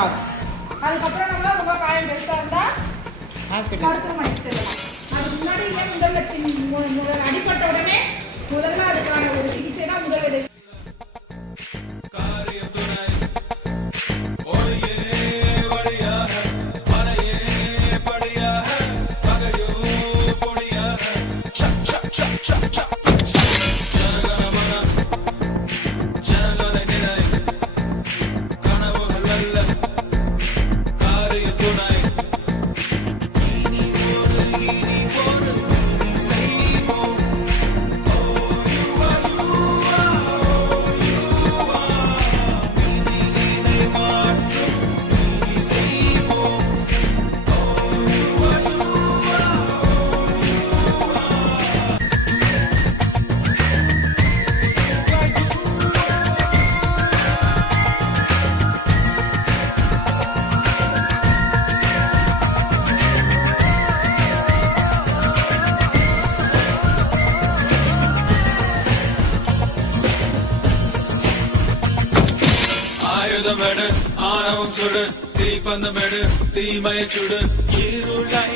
Tax. அதுக்கப்புறம் நம்ம ரொம்ப காயம் பெருசா இருந்தா ஹாஸ்பிட்டல் மருத்துவமனைக்கு செல்லலாம். அதுக்கு முன்னாடி முதல் அடிப்பட்ட உடனே முதல்ல அதுக்கான ஒரு சிகிச்சை தான் முதல் உதவி. ஆயுதமெடு ஆணவம் சுடு தீப்பந்தமெடு தீமையை சுடு இருளை